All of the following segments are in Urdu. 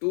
2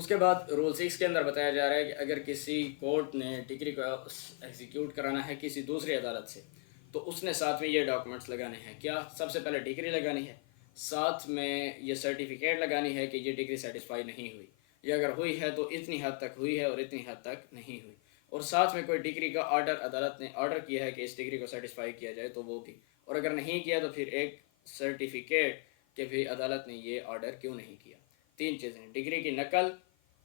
اس کے بعد رول 6 کے اندر بتایا جا رہا ہے کہ اگر کسی کورٹ نے ڈگری کو ایگزیکیوٹ کرانا ہے کسی دوسری عدالت سے تو اس نے ساتھ میں یہ ڈاکومنٹس لگانے ہیں. کیا؟ سب سے پہلے ڈگری لگانی ہے، ساتھ میں یہ سرٹیفکیٹ لگانی ہے کہ یہ ڈگری سیٹسفائی نہیں ہوئی، یا اگر ہوئی ہے تو اتنی حد تک ہوئی ہے اور اتنی حد تک نہیں ہوئی، اور ساتھ میں کوئی ڈگری کا آرڈر عدالت نے آرڈر کیا ہے کہ اس ڈگری کو سیٹسفائی کیا جائے تو وہ بھی، اور اگر نہیں کیا تو پھر ایک سرٹیفکیٹ کہ بھی عدالت نے یہ آرڈر کیوں نہیں کیا. 3 چیزیں، ڈگری کی نقل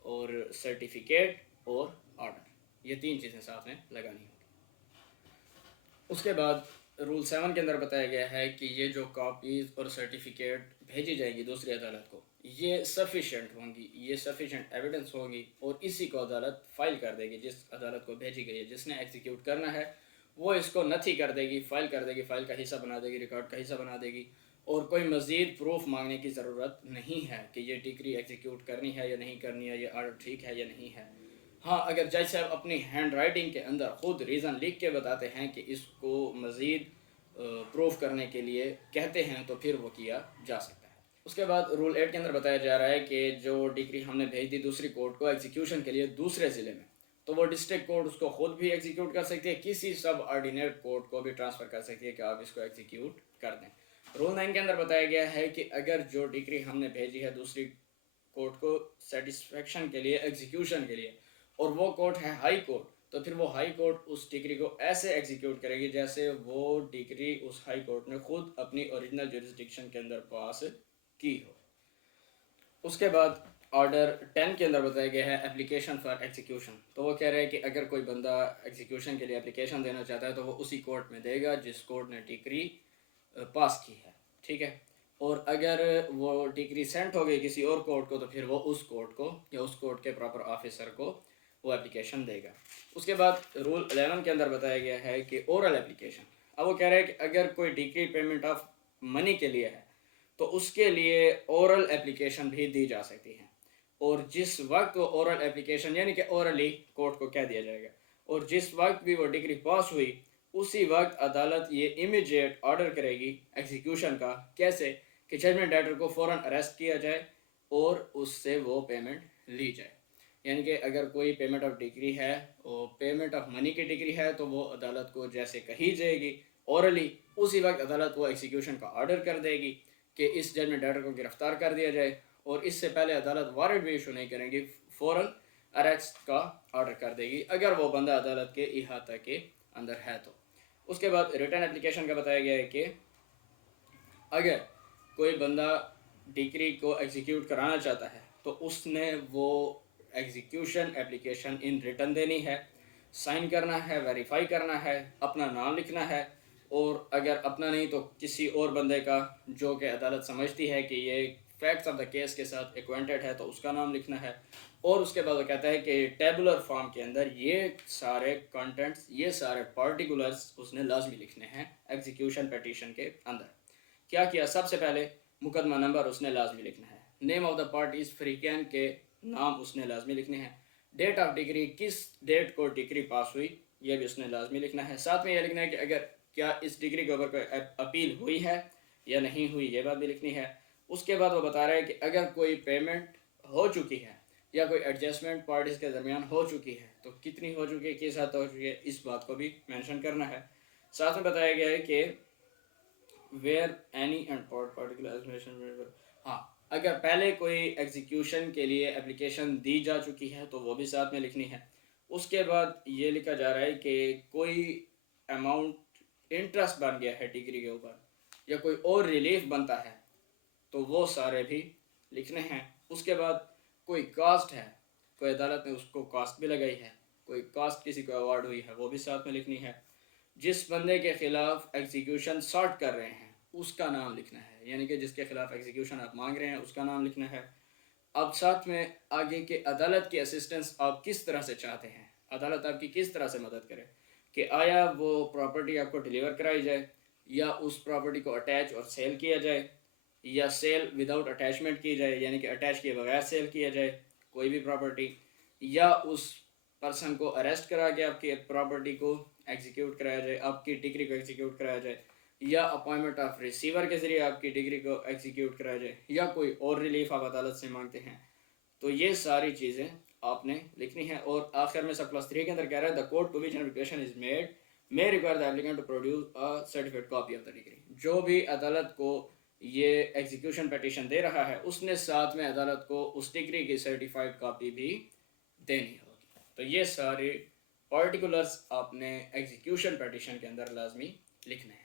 اور سرٹیفکیٹ اور آرڈر، یہ 3 چیزیں ساتھ میں لگانی ہوں. اس کے بعد رول 7 کے اندر بتایا گیا ہے کہ یہ جو کاپیز اور سرٹیفکیٹ بھیجی جائے گی دوسری عدالت کو، یہ سفیشینٹ ہوں گی، یہ سفیشینٹ ایویڈنس ہوں گی، اور اسی کو عدالت فائل کر دے گی. جس عدالت کو بھیجی گئی ہے، جس نے ایگزیکیوٹ کرنا ہے، وہ اس کو نتھی کر دے گی، فائل کر دے گی، فائل کا حصہ بنا دے گی، ریکارڈ کا حصہ بنا دے گی، اور کوئی مزید پروف مانگنے کی ضرورت نہیں ہے کہ یہ ڈگری ایگزیکیوٹ کرنی ہے یا نہیں کرنی ہے، یہ آرڈر ٹھیک ہے یا نہیں ہے. ہاں، اگر جج صاحب اپنی ہینڈ رائٹنگ کے اندر خود ریزن لکھ کے بتاتے ہیں کہ اس کو مزید پروف کرنے کے لیے کہتے ہیں تو پھر وہ کیا جا سکتا ہے. اس کے بعد رول 8 کے اندر بتایا جا رہا ہے کہ جو ڈگری ہم نے بھیج دی دوسری کورٹ کو ایگزیکیوشن کے لیے دوسرے ضلع میں، تو وہ ڈسٹرکٹ کورٹ اس کو خود بھی ایگزیکیوٹ کر سکتی ہے، کسی سب آرڈینیٹ کورٹ کو بھی ٹرانسفر کر سکتی ہے کہ آپ اس کو ایگزیکیوٹ کر دیں. رول 9 کے اندر بتایا گیا ہے کہ اگر جو ڈگری ہم نے بھیجی ہے دوسری کورٹ کو سیٹسفیکشن کے لیے، ایگزیکیوشن کے لیے، اور وہ کورٹ ہے ہائی کورٹ، تو پھر وہ ہائی کورٹ اس ڈگری کو ایسے ایگزیکیوٹ کرے گی جیسے وہ ڈگری اس ہائی کورٹ نے خود اپنی اوریجنل جورسڈکشن کے اندر پاس کی ہو. اس کے بعد آرڈر 10 کے اندر بتایا گیا ہے اپلیکیشن فار ایگزیکیوشن. تو وہ کہہ رہے ہیں کہ اگر کوئی بندہ ایگزیکیوشن کے لیے اپلیکیشن دینا چاہتا ہے تو وہ اسی کورٹ میں دے گا جس کورٹ نے ڈگری پاس کی ہے، ٹھیک ہے. اور اگر وہ ڈگری سینٹ ہو گئی کسی اور کورٹ کو تو پھر وہ اس کورٹ کو یا اس کورٹ کے پراپر آفیسر کو وہ اپلیکیشن دے گا. اس کے بعد رول 11 کے اندر بتایا گیا ہے کہ اورل اپلیکیشن. اب وہ کہہ رہے ہیں کہ اگر کوئی ڈگری پیمنٹ آف منی کے لیے ہے تو اس کے لیے اورل اپلیکیشن بھی دی جا سکتی ہے، اور جس وقت وہ اورل اپلیکیشن یعنی کہ اورلی کورٹ کو کہہ دیا جائے گا، اور جس وقت بھی وہ ڈگری پاس ہوئی اسی وقت عدالت یہ امیجیٹ آرڈر کرے گی ایگزیکیوشن کا. کیسے؟ کہ ججمنٹ ڈیٹر کو فوراً اریسٹ کیا جائے اور اس سے وہ پیمنٹ لی جائے. یعنی کہ اگر کوئی پیمنٹ آف ڈگری ہے اور پیمنٹ آف منی کی ڈگری ہے تو وہ عدالت کو جیسے کہی جائے گی اورلی، اسی وقت عدالت وہ ایگزیکیوشن کا آرڈر کر دے گی کہ اس ججمنٹ ڈیٹر کو گرفتار کر دیا جائے، اور اس سے پہلے عدالت وارنٹ بھی ایشو نہیں کریں گی، فوراً اریسٹ کا آرڈر کر دے گی اگر وہ بندہ عدالت کے احاطہ کے اندر ہے تو. اس کے بعد ریٹرن اپلیکیشن کا بتایا گیا ہے کہ اگر کوئی بندہ ڈگری کو ایگزیکیوٹ کرانا چاہتا ہے تو اس نے وہ ایگزیکیوشن اپلیکیشن ان ریٹن دینی ہے، سائن کرنا ہے، ویریفائی کرنا ہے، اپنا نام لکھنا ہے، اور اگر اپنا نہیں تو کسی اور بندے کا جو کہ عدالت سمجھتی ہے کہ یہ فیکٹس آف دا کیس کے ساتھ ایکوینٹڈ ہے تو اس کا نام لکھنا ہے. اور اس کے بعد وہ کہتا ہے کہ ٹیبولر فارم کے اندر یہ سارے کانٹینٹس، یہ سارے پارٹیکولرز اس نے لازمی لکھنے ہیں ایگزیکیوشن پیٹیشن کے اندر. کیا سب سے پہلے مقدمہ نمبر اس نے لازمی لکھنا ہے، نیم آف دا پارٹیز فریقین کے نام اس نے لازمی لکھنے ہیں، ڈیٹ آف ڈگری کس ڈیٹ کو ڈگری پاس ہوئی یہ بھی اس نے لازمی لکھنا ہے. ساتھ میں یہ لکھنا ہے کہ اگر کیا اس ڈگری کے اوپر کوئی اپیل ہوئی ہے یا نہیں ہوئی، یہ بات بھی لکھنی ہے. اس کے بعد وہ بتا رہا ہے کہ اگر کوئی پیمنٹ ہو چکی ہے یا کوئی ایڈجسٹمنٹ پارٹیز کے درمیان ہو چکی ہے تو کتنی ہو چکی ہے، کس حد ہو چکی ہے، اس بات کو بھی مینشن کرنا ہے. ساتھ میں بتایا گیا ہے کہ ویئر اینی اینڈ پارٹیکولر، ہاں اگر پہلے کوئی ایگزیکیوشن کے لیے اپلیکیشن دی جا چکی ہے تو وہ بھی ساتھ میں لکھنی ہے. اس کے بعد یہ لکھا جا رہا ہے کہ کوئی اماؤنٹ انٹرسٹ بن گیا ہے ڈگری کے اوپر یا کوئی اور ریلیف بنتا ہے تو وہ سارے بھی لکھنے ہیں. اس کے بعد کوئی کاسٹ ہے، کوئی عدالت نے اس کو کاسٹ بھی لگائی ہے، کوئی کاسٹ کسی کو ایوارڈ ہوئی ہے وہ بھی ساتھ میں لکھنی ہے. جس بندے کے خلاف ایگزیکیوشن سارٹ کر رہے ہیں اس کا نام لکھنا ہے، یعنی کہ جس کے خلاف ایگزیکیوشن آپ مانگ رہے ہیں اس کا نام لکھنا ہے. اب ساتھ میں آگے کہ عدالت کی اسسٹنس آپ کس طرح سے چاہتے ہیں، عدالت آپ کی کس طرح سے مدد کرے، کہ آیا وہ پراپرٹی آپ کو ڈیلیور کرائی جائے، یا اس پراپرٹی کو اٹیچ اور سیل کیا جائے، یا سیل وداؤٹ اٹیچمنٹ کی جائے یعنی کہ اٹیچ کیے بغیر سیل کیا جائے کوئی بھی پراپرٹی، یا اس پرسن کو اریسٹ کرا کے آپ کی پراپرٹی کو ایگزیکیوٹ کرایا جائے، آپ کی ڈگری کو ایگزیکیوٹ کرایا جائے، یا اپوائنٹمنٹ آف ریسیور کے ذریعے آپ کی ڈگری کو ایگزیکیوٹ کرایا جائے، یا کوئی اور ریلیف آپ عدالت سے مانگتے ہیں تو یہ ساری چیزیں آپ نے لکھنی ہے. اور آخر میں سب کلاس 3 کے اندر کہہ رہا ہے the court to which an application is made may require the applicant to produce a certified copy of the degree. جو بھی عدالت کو یہ ایگزیکیوشن پیٹیشن دے رہا ہے اس نے ساتھ میں عدالت کو اس ڈگری کی سرٹیفائڈ کاپی بھی دینی ہوگی. تو یہ سارے پارٹیکولرز آپ نے ایگزیکیوشن پیٹیشن کے اندر لازمی لکھنے ہیں.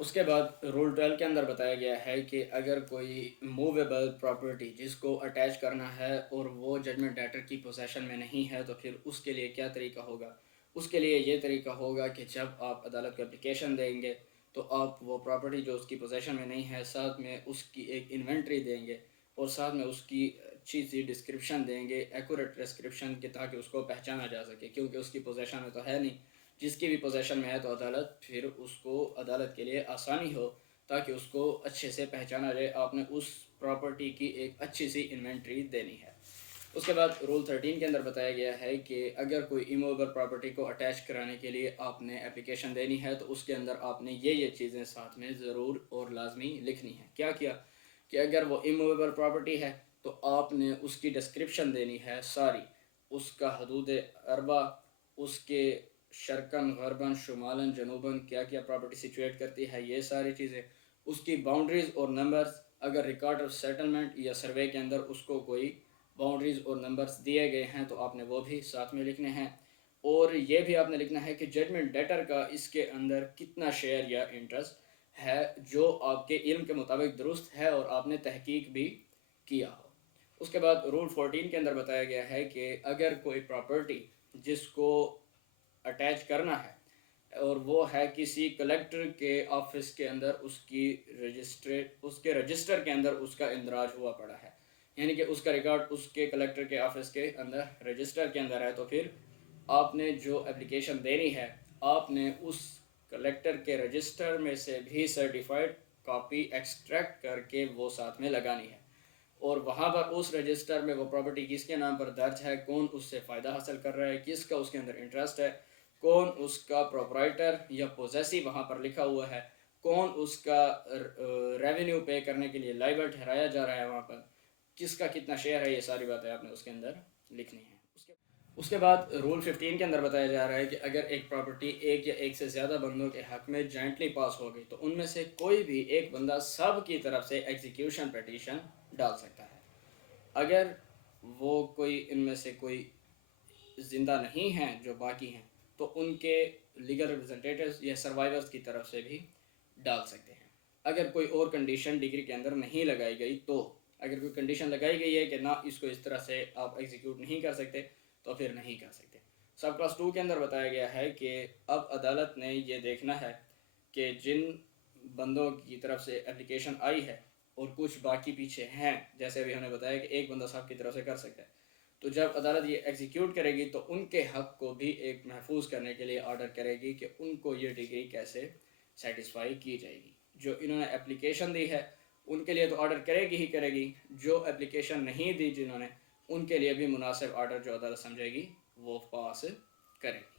اس کے بعد رول 12 کے اندر بتایا گیا ہے کہ اگر کوئی موویبل پراپرٹی جس کو اٹیچ کرنا ہے اور وہ ججمنٹ ڈیٹر کی پوزیشن میں نہیں ہے تو پھر اس کے لیے کیا طریقہ ہوگا. اس کے لیے یہ طریقہ ہوگا کہ جب آپ عدالت کو اپلیکیشن دیں گے تو آپ وہ پراپرٹی جو اس کی پوزیشن میں نہیں ہے ساتھ میں اس کی ایک انوینٹری دیں گے اور ساتھ میں اس کی اچھی سی ڈسکرپشن دیں گے, ایکوریٹ ڈسکرپشن کہ تاکہ اس کو پہچانا جا سکے, کیونکہ اس کی پوزیشن میں تو ہے نہیں. جس کی بھی پوزیشن میں ہے تو عدالت پھر اس کو عدالت کے لیے آسانی ہو تاکہ اس کو اچھے سے پہچانا جائے. آپ نے اس پراپرٹی کی ایک اچھی سی انوینٹری دینی ہے. اس کے بعد رول 13 کے اندر بتایا گیا ہے کہ اگر کوئی ایموویبل پراپرٹی کو اٹیچ کرانے کے لیے آپ نے اپلیکیشن دینی ہے تو اس کے اندر آپ نے یہ چیزیں ساتھ میں ضرور اور لازمی لکھنی ہیں. کیا کہ اگر وہ ایموویبل پراپرٹی ہے تو آپ نے اس کی ڈسکرپشن دینی ہے ساری, اس کا حدود اربع, اس کے شرقاً غرباً شمالاً جنوباً کیا پراپرٹی سچویٹ کرتی ہے, یہ ساری چیزیں, اس کی باؤنڈریز اور نمبرز, اگر ریکارڈ آف سیٹلمنٹ یا سروے کے اندر اس کو کوئی باؤنڈریز اور نمبرز دیے گئے ہیں تو آپ نے وہ بھی ساتھ میں لکھنے ہیں. اور یہ بھی آپ نے لکھنا ہے کہ ججمنٹ ڈیٹر کا اس کے اندر کتنا شیئر یا انٹرسٹ ہے جو آپ کے علم کے مطابق درست ہے اور آپ نے تحقیق بھی کیا ہو. اس کے بعد رول 14 کے اندر بتایا گیا ہے کہ اگر کوئی پراپرٹی جس کو اٹیچ کرنا ہے اور وہ ہے کسی کلیکٹر کے آفس کے اندر اس کے رجسٹر کے اندر اس کا اندراج ہوا پڑا ہے, یعنی کہ اس کا ریکارڈ اس کے کلیکٹر کے آفس کے اندر رجسٹر کے اندر ہے, تو پھر آپ نے جو اپلیکیشن دینی ہے آپ نے اس کلیکٹر کے رجسٹر میں سے بھی سرٹیفائڈ کاپی ایکسٹریکٹ کر کے وہ ساتھ میں لگانی ہے. اور وہاں پر اس رجسٹر میں وہ پراپرٹی کس کے نام پر درج ہے, کون اس سے فائدہ حاصل کر رہا ہے, کس کا اس کے اندر انٹرسٹ ہے, کون اس کا پروپرائٹر یا پوزیسی وہاں پر لکھا ہوا ہے, کون اس کا ریونیو پے کرنے کے لیے لائبل ٹھہرایا جا رہا ہے, وہاں پر کس کا کتنا شیئر ہے, یہ ساری باتیں آپ نے اس کے اندر لکھنی ہیں. اس کے بعد رول 15 کے اندر بتایا جا رہا ہے کہ اگر ایک پراپرٹی ایک یا ایک سے زیادہ بندوں کے حق میں جوائنٹلی پاس ہو گئی تو ان میں سے کوئی بھی ایک بندہ سب کی طرف سے ایگزیکیوشن پیٹیشن ڈال سکتا ہے. اگر وہ کوئی ان میں سے کوئی زندہ نہیں ہیں جو باقی ہیں تو ان کے لیگل ریپرزنٹیٹیوز یا سروائیورز کی طرف سے بھی ڈال سکتے ہیں. اگر کوئی اور کنڈیشن ڈگری کے اندر نہیں لگائی گئی تو اگر کوئی کنڈیشن لگائی گئی ہے کہ نہ اس کو اس طرح سے آپ ایگزیکیوٹ نہیں کر سکتے تو پھر نہیں کر سکتے. سب کلاس 2 کے اندر بتایا گیا ہے کہ اب عدالت نے یہ دیکھنا ہے کہ جن بندوں کی طرف سے اپلیکیشن آئی ہے اور کچھ باقی پیچھے ہیں, جیسے ابھی ہم نے بتایا کہ ایک بندہ صاحب کی طرف سے کر سکتا ہے, تو جب عدالت یہ ایگزیکیوٹ کرے گی تو ان کے حق کو بھی ایک محفوظ کرنے کے لیے آرڈر کرے گی کہ ان کو یہ ڈگری کیسے سیٹسفائی کی جائے گی. جو انہوں نے اپلیکیشن دی ہے ان کے لیے تو آرڈر کرے گی ہی کرے گی, جو اپلیکیشن نہیں دی جنہوں نے ان کے لیے بھی مناسب آرڈر جو عدالت سمجھے گی وہ پاس کرے گی.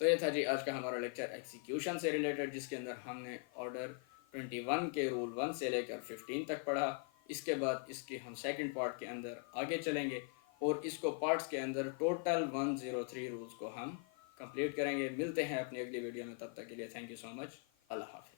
تو یہ تھا جی آج کا ہمارا لیکچر ایگزیکیوشن سے ریلیٹڈ, جس کے اندر ہم نے آرڈر 21 کے رول 1 سے لے کر 15 تک پڑھا. اس کے بعد اس کے ہم سیکنڈ پارٹ کے اندر آگے چلیں گے اور اس کو پارٹس کے اندر ٹوٹل 103 رولز کو ہم کمپلیٹ کریں گے. ملتے ہیں اپنی اگلی ویڈیو میں, تب تک کے لیے تھینک یو سو مچ. اللہ حافظ.